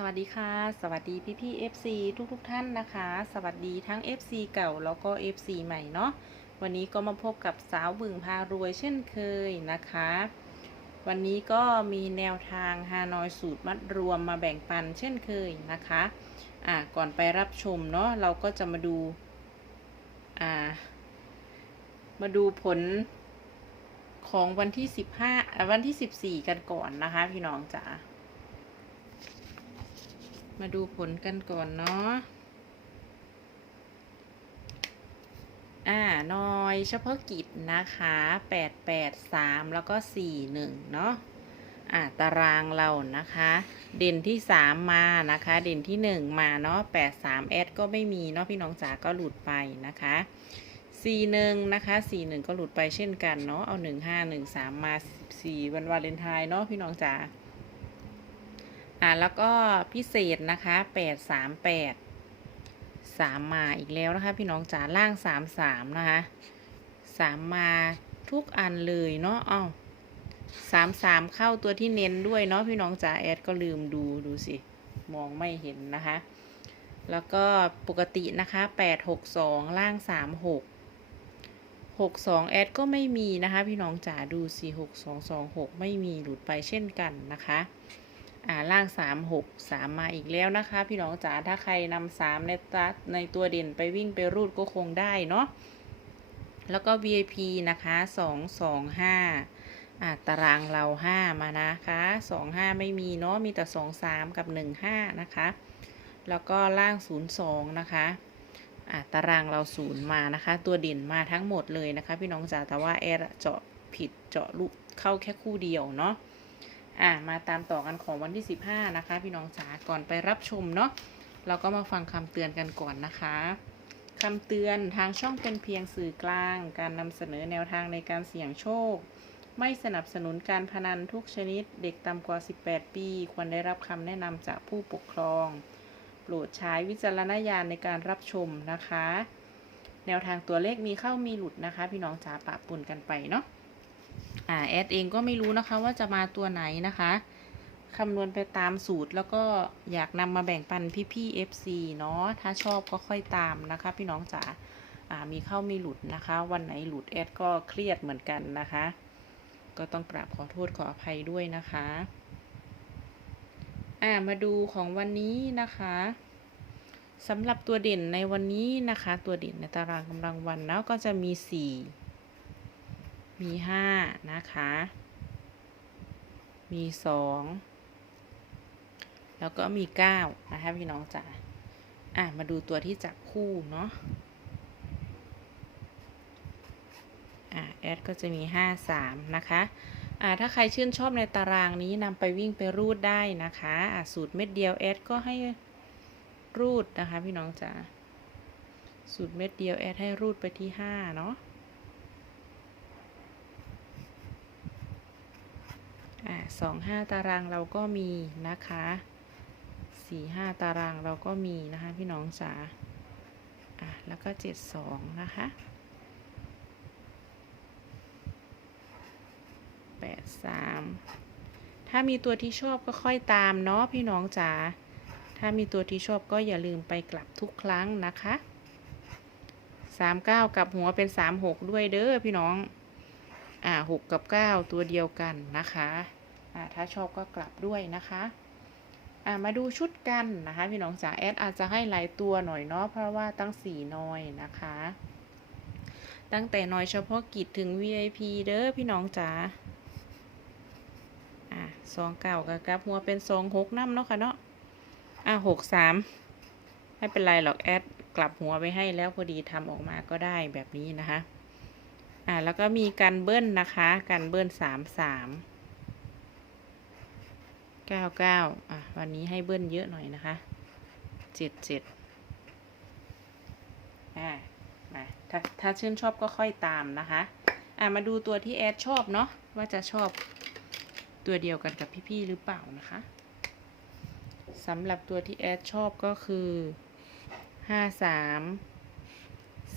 สวัสดีค่ะ สวัสดีพี่พี่ FC ทุกทุกท่านนะคะ สวัสดีทั้ง FC เก่าแล้วก็ FC ใหม่เนาะวันนี้ก็มาพบกับสาวบึงพารวยเช่นเคยนะคะ วันนี้ก็มีแนวทางฮานอยสูตรมัดรวมมาแบ่งปันเช่นเคยนะคะอะก่อนไปรับชมเนาะเราก็จะมาดูอ่ามาดูผลของวันที่ 15วันที่ 14 กันก่อนนะคะ พี่น้องจ๋า มาดูผลกันก่อนเนาะ อ่าน้อยเฉพาะกิจนะคะแปดแปดสามแล้วก็สี่หนึ่งเนาะ อ่าตารางเรานะคะ เด่นที่สามมานะคะ เด่นที่หนึ่งมาเนาะแปดสามแอดก็ไม่มีเนาะพี่น้องจ๋าก็หลุดไปนะคะสี่หนึ่งนะคะสี่หนึ่งก็หลุดไปเช่นกันเนาะเอาหนึ่งห้าหนึ่งสามมาสี่วันวาเลนไทน์เนาะพี่น้องจ๋า อ่าแล้วก็พิเศษนะคะแปดสามแปดสามมาอีกแล้วนะคะพี่น้องจ๋าล่างสามสามนะคะสามมาทุกอันเลยเนาะเอ้าสามสามเข้าตัวที่เน้นด้วยเนาะพี่น้องจ๋าแอดก็ลืมดูดูสิ มองไม่เห็นนะคะ แล้วก็ปกตินะคะแปดหกสองล่างสามหกหกสองแอดก็ไม่มีนะคะ พี่น้องจ๋าดูสิหกสองสองหกไม่มีหลุดไปเช่นกันนะคะ อ่าล่างสามหกสามมาอีกแล้วนะคะ พี่น้องจ๋าถ้าใครนำสามในตัดในตัวเด่นไปวิ่งไปรูดก็คงได้เนาะแล้วก็ VIP นะคะสองสองห้าอ่าตารางเราห้ามานะคะสองห้าไม่มีเนาะมีแต่สองสามกับหนึ่งห้านะคะ แล้วก็ล่างศูนย์สองนะคะอ่าตารางเราศูนย์มานะคะ ตัวเด่นมาทั้งหมดเลยนะคะ พี่น้องจ๋าแต่ว่าแอร์เจาะผิดเจาะลูกเข้าแค่คู่เดียวเนาะ อะมาตามต่อกันของวันที่ 15 นะคะ พี่น้องจ๋าก่อนไปรับชมเนาะเราก็มาฟังคำเตือนกันก่อนนะคะคำเตือนทางช่องเป็นเพียงสื่อกลาง การนำเสนอแนวทางในการเสี่ยงโชค ไม่สนับสนุนการพนันทุกชนิด เด็กต่ำกว่า 18 ปี ควรได้รับคำแนะนำจากผู้ปกครอง โปรดใช้วิจารณญาณในการรับชมนะคะ แนวทางตัวเลขมีเข้ามีหลุดนะคะ พี่น้องจ๋าปะปนกันไปเนาะ อ่าแอดเองก็ไม่รู้นะคะว่าจะมาตัวไหนนะคะคำนวณไปตามสูตรแล้วก็อยากนำมาแบ่งปันพี่ๆ FC เนาะถ้าชอบก็ค่อยตามนะคะ พี่น้องจ๋าอ่ามีเข้ามีหลุดนะคะ วันไหนหลุดแอดก็เครียดเหมือนกันนะคะ ก็ต้องกราบขอโทษขออภัยด้วยนะคะอ่ามาดูของวันนี้นะคะสำหรับตัวเด่นในวันนี้นะคะ ตัวเด่นในตารางกำลังวันแล้วก็จะมีสี่ มีห้านะคะ มีสองแล้วก็มีเก้านะคะพี่น้องจ๋าอะ มาดูตัวที่จับคู่เนาะอะแอดก็จะมีห้าสามนะคะอ่าถ้าใครชื่นชอบในตารางนี้นำไปวิ่งไปรูดได้นะคะอะสูตรเม็ดเดียวแอดก็ให้รูดนะคะพี่น้องจ๋าสูตรเม็ดเดียวแอดให้รูดไปที่ห้าเนาะ อ่าสองห้าตารางเราก็มีนะคะสี่ห้าตารางเราก็มีนะคะพี่น้องจ๋าอะแล้วก็เจ็ดสองนะคะแปดสามถ้ามีตัวที่ชอบก็ค่อยตามเนาะพี่น้องจ๋าถ้ามีตัวที่ชอบก็อย่าลืมไปกลับทุกครั้งนะคะสามเก้ากับหัวเป็นสามหกด้วยเด้อพี่น้อง อ่าหกกับเก้าตัวเดียวกันนะคะ ถ้าชอบก็กลับด้วยนะคะมาดูชุดกันนะคะพี่น้องจ๋าแอดอาจจะให้หลายตัวหน่อยเนาะเพราะว่าตั้งสี่นอยนะคะ ตั้งแต่นอยเฉพาะกิจถึง VIP เด้อพี่น้องจ๋าอ่าสองเก้ากับกลับหัวเป็นสองหกน้ำเนาะค่ะเนาะอ่าหกสามไม่เป็นไรหรอกแอดกลับหัวไปให้แล้วพอดีทำออกมาก็ได้แบบนี้นะคะอ่าแล้วก็มีการเบิ้ลนะคะการเบิ้ลสามสาม เก้าเก้าอะ วันนี้ให้เบิ้ลเยอะหน่อยนะคะเจ็ดเจ็ดอ่ามาถ้าถ้าชื่นชอบก็ค่อยตามนะคะ อ่ามาดูตัวที่แอดชอบเนาะว่าจะชอบตัวเดียวกันกับพี่ๆหรือเปล่านะคะสำหรับตัวที่แอดชอบก็คือห้าสาม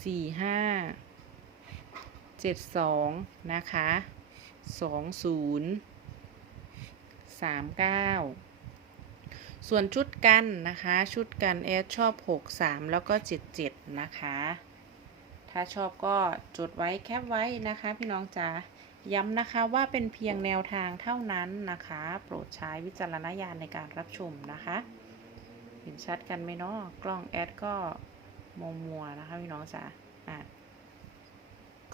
สี่ห้าเจ็ดสองนะคะสองศูนย์ สามเก้าส่วนชุดกันนะคะ ชุดกันแอดชอบ6 3แล้วก็7 7นะคะ ถ้าชอบก็จดไว้แคปไว้นะคะ พี่น้องจ๋าย้ำนะคะว่าเป็นเพียงแนวทางเท่านั้นนะคะ โปรดใช้วิจารณญาณในการรับชมนะคะ เห็นชัดกันไหมเนาะกล้องแอดก็มัวมัวๆนะคะพี่น้องจ๋าอะ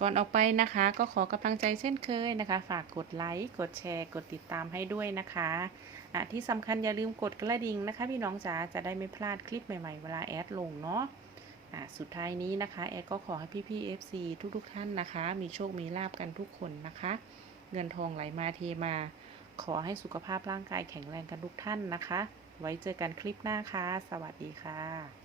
ก่อนออกไปนะคะ ก็ขอกำลังใจเช่นเคยนะคะ ฝากกดไลค์กดแชร์ กดติดตามให้ด้วยนะคะอะที่สำคัญอย่าลืมกดกระดิ่งนะคะ พี่น้องจ๋าจะได้ไม่พลาดคลิปใหม่ๆ เวลาแอดลงเนาะอะสุดท้ายนี้นะคะ แอดก็ขอให้พี่ๆ FC ทุกๆ ท่านนะคะ มีโชคมีลาบกันทุกคนนะคะ เงินทองไหลมาเทมา ขอให้สุขภาพร่างกายแข็งแรงกันทุกท่านนะคะ ไว้เจอกันคลิปหน้าค่ะ สวัสดีค่ะ